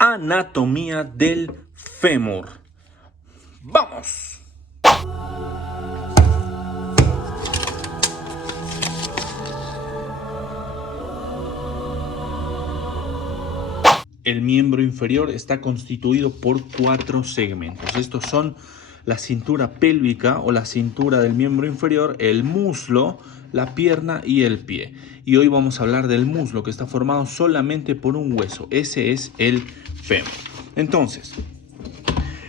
Anatomía del fémur. ¡Vamos! El miembro inferior está constituido por 4 segmentos. Estos son la cintura pélvica o la cintura del miembro inferior, el muslo, la pierna y el pie. Y hoy vamos a hablar del muslo, que está formado solamente por un hueso. Ese es el fémur. Entonces,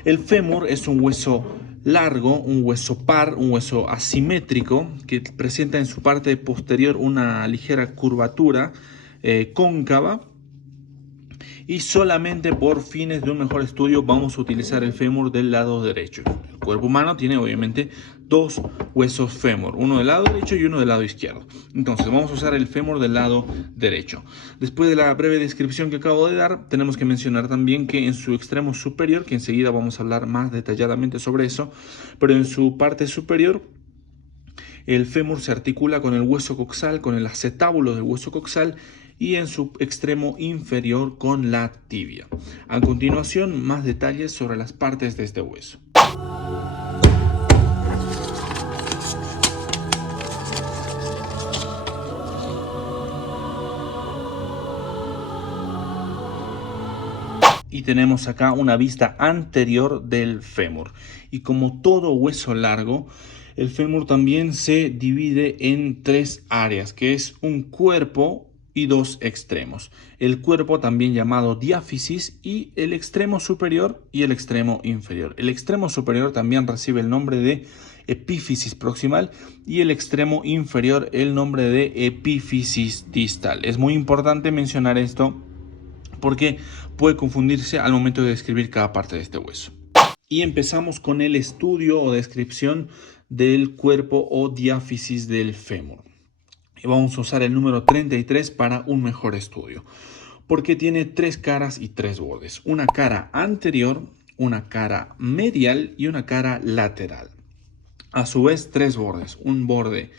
el fémur es un hueso largo, un hueso par, un hueso asimétrico que presenta en su parte posterior una ligera curvatura cóncava, y solamente por fines de un mejor estudio vamos a utilizar el fémur del lado derecho. El cuerpo humano tiene obviamente 2 huesos fémur, uno del lado derecho y uno del lado izquierdo. Entonces vamos a usar el fémur del lado derecho. Después de la breve descripción que acabo de dar, tenemos que mencionar también que en su extremo superior, que enseguida vamos a hablar más detalladamente sobre eso, pero en su parte superior el fémur se articula con el hueso coxal, con el acetábulo del hueso coxal, y en su extremo inferior con la tibia. A continuación, más detalles sobre las partes de este hueso. Y tenemos acá una vista anterior del fémur. Y como todo hueso largo, el fémur también se divide en 3 áreas, que es un cuerpo y 2 extremos. El cuerpo, también llamado diáfisis, y el extremo superior y el extremo inferior. El extremo superior también recibe el nombre de epífisis proximal y el extremo inferior el nombre de epífisis distal. Es muy importante mencionar esto porque puede confundirse al momento de describir cada parte de este hueso. Y empezamos con el estudio o descripción del cuerpo o diáfisis del fémur. Y vamos a usar el número 33 para un mejor estudio, porque tiene 3 caras y 3 bordes. Una cara anterior, una cara medial y una cara lateral. A su vez, 3 bordes. Un borde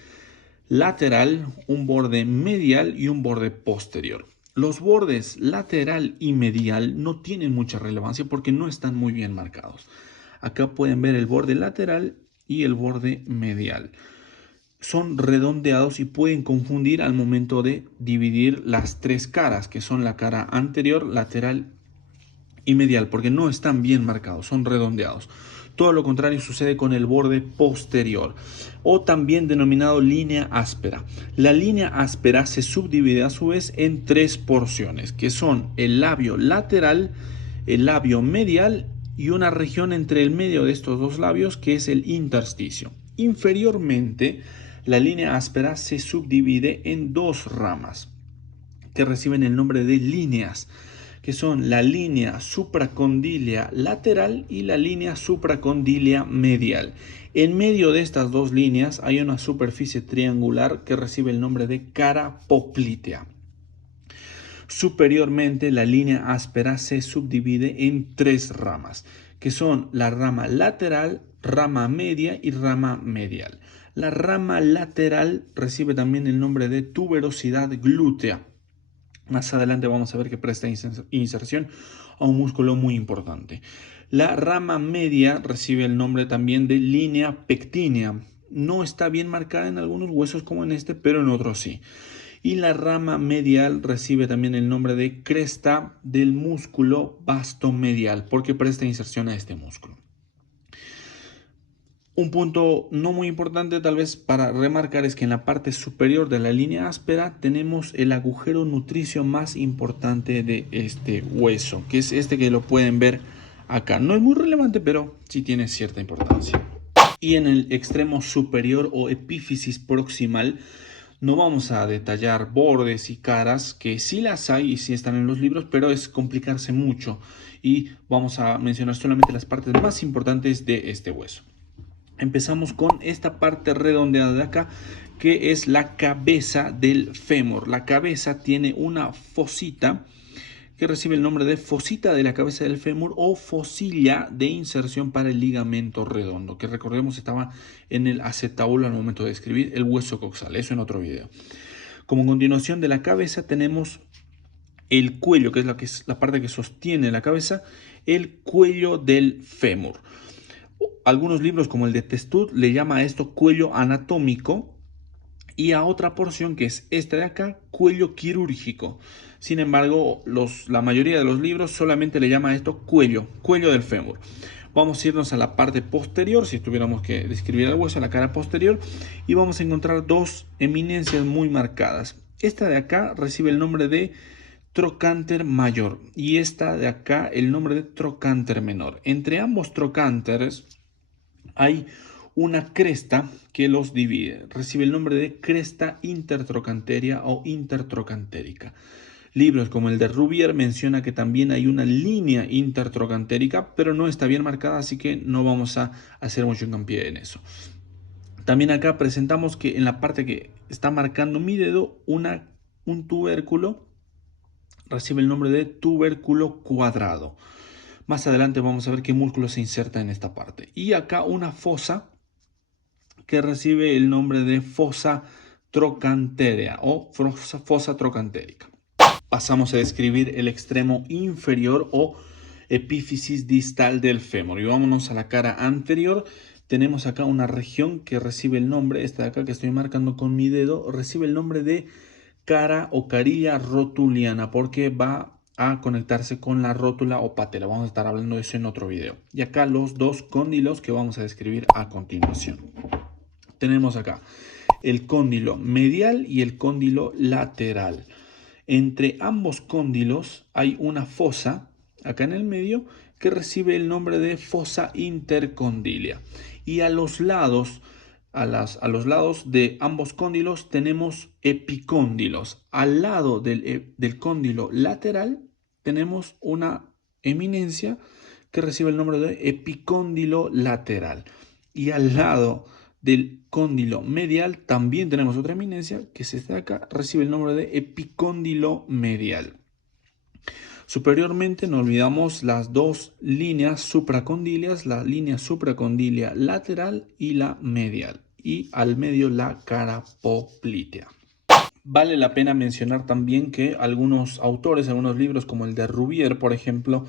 lateral, un borde medial y un borde posterior. Los bordes lateral y medial no tienen mucha relevancia porque no están muy bien marcados. Acá pueden ver el borde lateral y el borde medial. Son redondeados y pueden confundir al momento de dividir las 3 caras, que son la cara anterior, lateral y medial, porque no están bien marcados, son redondeados. Todo lo contrario sucede con el borde posterior, o también denominado línea áspera. La línea áspera se subdivide a su vez en 3 porciones, que son el labio lateral, el labio medial y una región entre el medio de estos 2 labios, que es el intersticio. Inferiormente, la línea áspera se subdivide en 2 ramas que reciben el nombre de líneas, que son la línea supracondilia lateral y la línea supracondilia medial. En medio de estas 2 líneas hay una superficie triangular que recibe el nombre de cara poplitea. Superiormente, la línea áspera se subdivide en 3 ramas, que son la rama lateral, rama media y rama medial. La rama lateral recibe también el nombre de tuberosidad glútea. Más adelante vamos a ver que presta inserción a un músculo muy importante. La rama media recibe el nombre también de línea pectínea. No está bien marcada en algunos huesos como en este, pero en otros sí. Y la rama medial recibe también el nombre de cresta del músculo vastomedial, porque presta inserción a este músculo. Un punto no muy importante tal vez para remarcar es que en la parte superior de la línea áspera tenemos el agujero nutricio más importante de este hueso, que es este que lo pueden ver acá. No es muy relevante, pero sí tiene cierta importancia. Y en el extremo superior o epífisis proximal no vamos a detallar bordes y caras, que sí las hay y sí están en los libros, pero es complicarse mucho. Y vamos a mencionar solamente las partes más importantes de este hueso. Empezamos con esta parte redondeada de acá, que es la cabeza del fémur. La cabeza tiene una fosita que recibe el nombre de fosita de la cabeza del fémur o fosilla de inserción para el ligamento redondo, que recordemos estaba en el acetábulo al momento de escribir el hueso coxal, eso en otro video. Como continuación de la cabeza tenemos el cuello, que es la parte que sostiene la cabeza, el cuello del fémur. Algunos libros como el de Testud le llama a esto cuello anatómico y a otra porción que es esta de acá, cuello quirúrgico. Sin embargo, la mayoría de los libros solamente le llama a esto cuello del fémur. Vamos a irnos a la parte posterior, si tuviéramos que describir el hueso, a la cara posterior, y vamos a encontrar dos eminencias muy marcadas. Esta de acá recibe el nombre de trocánter mayor y esta de acá el nombre de trocánter menor. Entre ambos trocánteres hay una cresta que los divide. Recibe el nombre de cresta intertrocanteria o intertrocantérica. Libros como el de Rubier menciona que también hay una línea intertrocantérica, pero no está bien marcada, así que no vamos a hacer mucho hincapié en eso. También acá presentamos que en la parte que está marcando mi dedo, un tubérculo recibe el nombre de tubérculo cuadrado. Más adelante vamos a ver qué músculo se inserta en esta parte. Y acá una fosa que recibe el nombre de fosa trocanterea o fosa trocantérica. Pasamos a describir el extremo inferior o epífisis distal del fémur. Y vámonos a la cara anterior. Tenemos acá una región que recibe el nombre, esta de acá que estoy marcando con mi dedo, recibe el nombre de cara o carilla rotuliana porque va a conectarse con la rótula o patela. Vamos a estar hablando de eso en otro video. Y acá los dos cóndilos que vamos a describir a continuación. Tenemos acá el cóndilo medial y el cóndilo lateral. Entre ambos cóndilos hay una fosa, acá en el medio, que recibe el nombre de fosa intercondilia. Y a los lados, a los lados de ambos cóndilos tenemos epicóndilos. Al lado del cóndilo lateral tenemos una eminencia que recibe el nombre de epicóndilo lateral. Y al lado del cóndilo medial también tenemos otra eminencia que es esta de acá, recibe el nombre de epicóndilo medial. Superiormente no olvidamos las dos líneas supracondilias, la línea supracondilia lateral y la medial, y al medio la cara poplitea. Vale la pena mencionar también que algunos autores, algunos libros como el de Rubier, por ejemplo,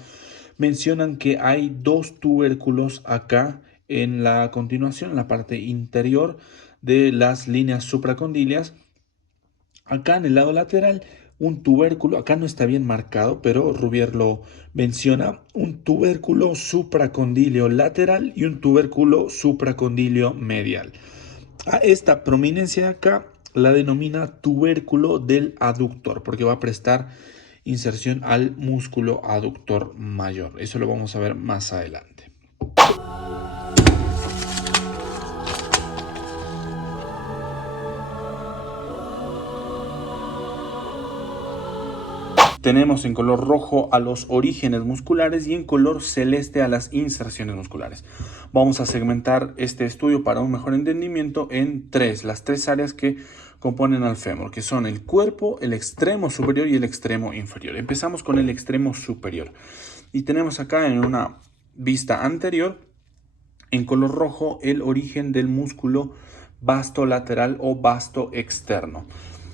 mencionan que hay dos tubérculos acá en la continuación, en la parte interior de las líneas supracondilias. Acá en el lado lateral, un tubérculo, acá no está bien marcado, pero Rubier lo menciona, un tubérculo supracondilio lateral y un tubérculo supracondilio medial. A esta prominencia de acá la denomina tubérculo del aductor, porque va a prestar inserción al músculo aductor mayor. Eso lo vamos a ver más adelante. Tenemos en color rojo a los orígenes musculares y en color celeste a las inserciones musculares. Vamos a segmentar este estudio para un mejor entendimiento en las tres áreas que componen al fémur, que son el cuerpo, el extremo superior y el extremo inferior. Empezamos con el extremo superior y tenemos acá en una vista anterior en color rojo el origen del músculo vasto lateral o vasto externo.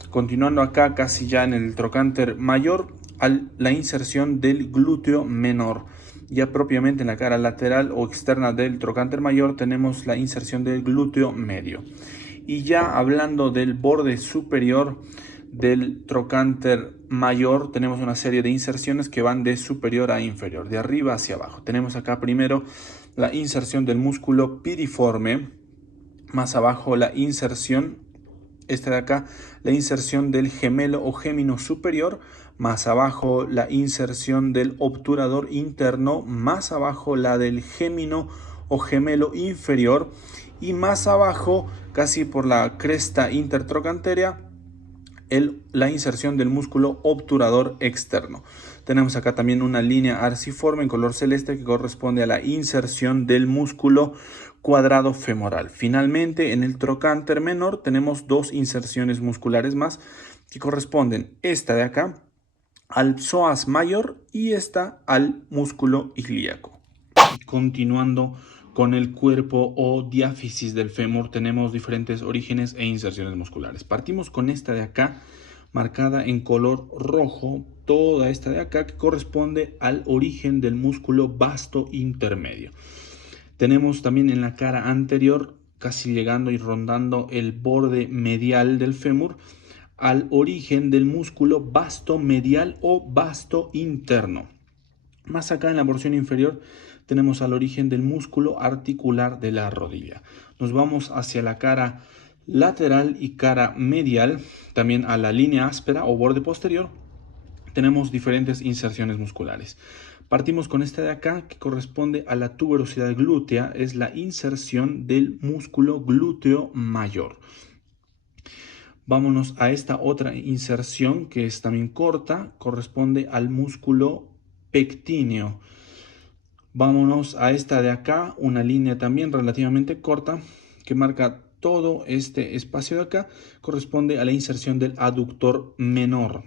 Continuando acá casi ya en el trocánter mayor, la inserción del glúteo menor. Ya propiamente en la cara lateral o externa del trocánter mayor tenemos la inserción del glúteo medio. Y ya hablando del borde superior del trocánter mayor, tenemos una serie de inserciones que van de superior a inferior, de arriba hacia abajo. Tenemos acá primero la inserción del músculo piriforme, más abajo la inserción, esta de acá, la inserción del gemelo o gémino superior, más abajo la inserción del obturador interno, más abajo la del gémino o gemelo inferior y más abajo, casi por la cresta intertrocantera, la inserción del músculo obturador externo. Tenemos acá también una línea arciforme en color celeste que corresponde a la inserción del músculo cuadrado femoral. Finalmente, en el trocánter menor tenemos dos inserciones musculares más que corresponden, esta de acá al psoas mayor y esta al músculo ilíaco. Continuando con el cuerpo o diáfisis del fémur, tenemos diferentes orígenes e inserciones musculares. Partimos con esta de acá, marcada en color rojo toda esta de acá, que corresponde al origen del músculo vasto intermedio. Tenemos también en la cara anterior, casi llegando y rondando el borde medial del fémur, al origen del músculo vasto medial o vasto interno. Más acá en la porción inferior tenemos al origen del músculo articular de la rodilla. Nos vamos hacia la cara lateral y cara medial, también a la línea áspera o borde posterior. Tenemos diferentes inserciones musculares. Partimos con esta de acá, que corresponde a la tuberosidad glútea, es la inserción del músculo glúteo mayor. Vámonos a esta otra inserción que es también corta, corresponde al músculo pectíneo. Vámonos a esta de acá, una línea también relativamente corta que marca todo este espacio de acá, corresponde a la inserción del aductor menor.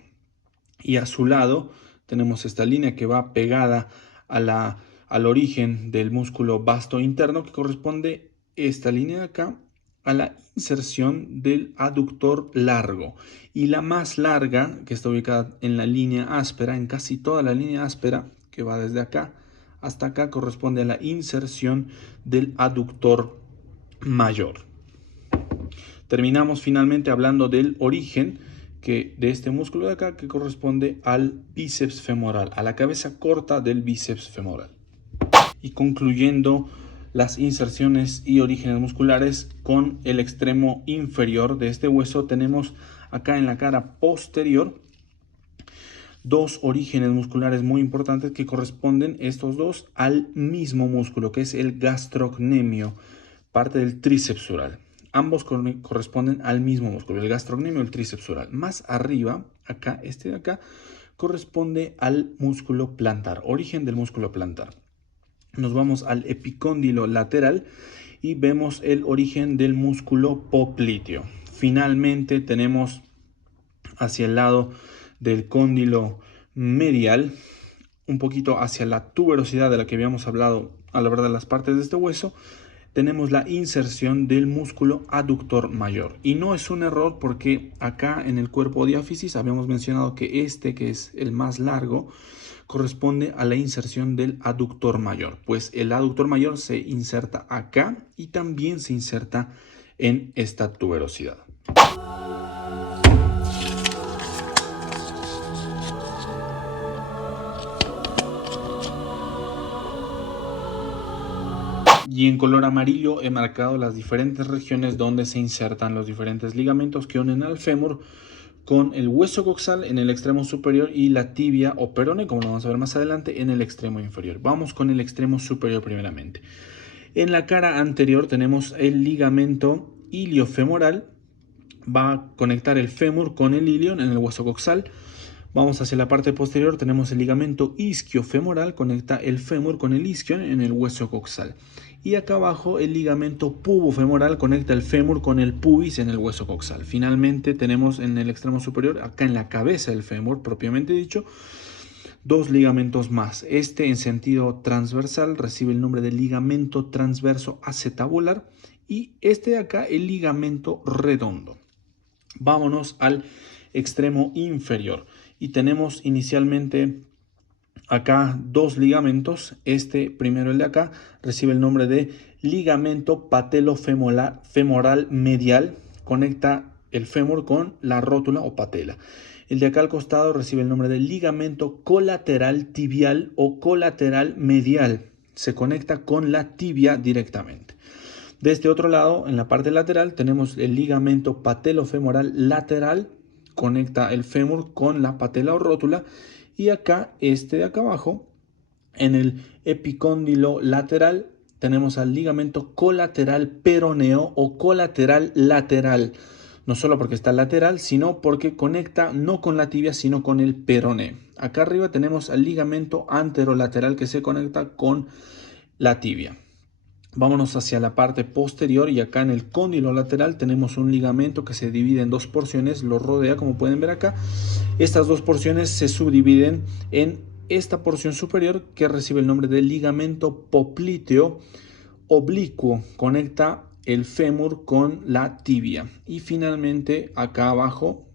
Y a su lado tenemos esta línea que va pegada al origen del músculo vasto interno, que corresponde esta línea de acá a la inserción del aductor largo. Y la más larga, que está ubicada en la línea áspera, en casi toda la línea áspera, que va desde acá hasta acá, corresponde a la inserción del aductor mayor. Terminamos finalmente hablando del origen de este músculo de acá, que corresponde al bíceps femoral, a la cabeza corta del bíceps femoral. Y concluyendo las inserciones y orígenes musculares con el extremo inferior de este hueso, tenemos acá en la cara posterior dos orígenes musculares muy importantes que corresponden estos dos al mismo músculo, que es el gastrocnemio, parte del tríceps sural. Ambos corresponden al mismo músculo, el gastrocnemio y el tríceps sural. Más arriba, acá, este de acá, corresponde al músculo plantar, origen del músculo plantar. Nos vamos al epicóndilo lateral y vemos el origen del músculo popliteo. Finalmente tenemos hacia el lado del cóndilo medial, un poquito hacia la tuberosidad de la que habíamos hablado a la verdad de las partes de este hueso, tenemos la inserción del músculo aductor mayor. Y no es un error, porque acá en el cuerpo diáfisis habíamos mencionado que este, que es el más largo, corresponde a la inserción del aductor mayor. Pues el aductor mayor se inserta acá y también se inserta en esta tuberosidad. Y en color amarillo he marcado las diferentes regiones donde se insertan los diferentes ligamentos que unen al fémur con el hueso coxal en el extremo superior y la tibia o perone, como lo vamos a ver más adelante, en el extremo inferior. Vamos con el extremo superior primeramente. En la cara anterior tenemos el ligamento iliofemoral, va a conectar el fémur con el ilion en el hueso coxal. Vamos hacia la parte posterior, tenemos el ligamento isquiofemoral, conecta el fémur con el isquion en el hueso coxal. Y acá abajo el ligamento pubofemoral conecta el fémur con el pubis en el hueso coxal. Finalmente tenemos en el extremo superior, acá en la cabeza del fémur propiamente dicho, dos ligamentos más. Este en sentido transversal recibe el nombre de ligamento transverso acetabular y este de acá el ligamento redondo. Vámonos al extremo inferior y tenemos inicialmente acá dos ligamentos. Este primero, el de acá, recibe el nombre de ligamento patelofemoral medial, conecta el fémur con la rótula o patela. El de acá al costado recibe el nombre de ligamento colateral tibial o colateral medial, se conecta con la tibia directamente. De este otro lado, en la parte lateral, tenemos el ligamento patelofemoral lateral, conecta el fémur con la patela o rótula. Y acá, este de acá abajo, en el epicóndilo lateral, tenemos al ligamento colateral peroneo o colateral lateral. No solo porque está lateral, sino porque conecta no con la tibia, sino con el peroné. Acá arriba tenemos al ligamento anterolateral que se conecta con la tibia. Vámonos hacia la parte posterior y acá en el cóndilo lateral tenemos un ligamento que se divide en dos porciones, lo rodea como pueden ver acá. Estas dos porciones se subdividen en esta porción superior que recibe el nombre de ligamento popliteo oblicuo, conecta el fémur con la tibia. Y finalmente acá abajo,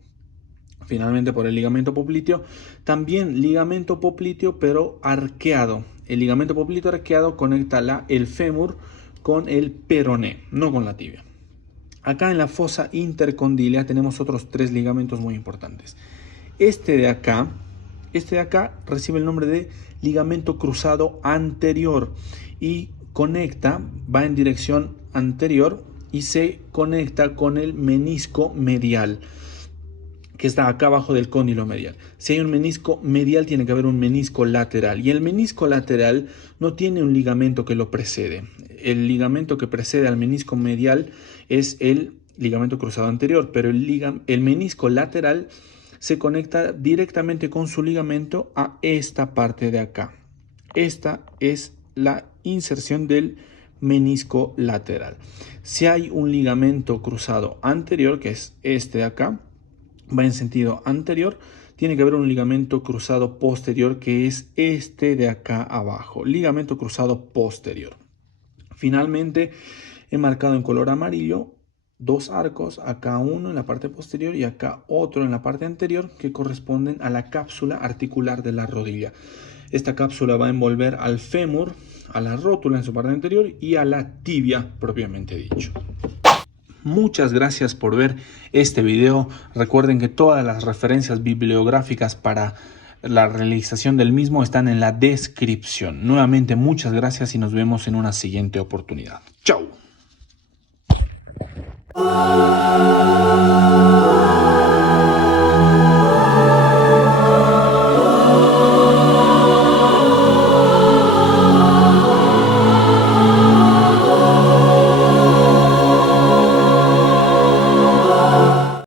finalmente por el ligamento popliteo. También ligamento popliteo pero arqueado. El ligamento popliteo arqueado conecta el fémur con el peroné, no con la tibia. Acá en la fosa intercondilea tenemos otros 3 ligamentos muy importantes. Este de acá recibe el nombre de ligamento cruzado anterior y conecta, va en dirección anterior y se conecta con el menisco medial, que está acá abajo del cóndilo medial. Si hay un menisco medial, tiene que haber un menisco lateral. Y el menisco lateral no tiene un ligamento que lo precede. El ligamento que precede al menisco medial es el ligamento cruzado anterior, pero el menisco lateral se conecta directamente con su ligamento a esta parte de acá. Esta es la inserción del menisco lateral. Si hay un ligamento cruzado anterior, que es este de acá, va en sentido anterior, tiene que haber un ligamento cruzado posterior, que es este de acá abajo, ligamento cruzado posterior. Finalmente, he marcado en color amarillo 2 arcos, acá uno en la parte posterior y acá otro en la parte anterior, que corresponden a la cápsula articular de la rodilla. Esta cápsula va a envolver al fémur, a la rótula en su parte anterior y a la tibia propiamente dicho. Muchas gracias por ver este video. Recuerden que todas las referencias bibliográficas para la realización del mismo están en la descripción. Nuevamente, muchas gracias y nos vemos en una siguiente oportunidad. ¡Chao!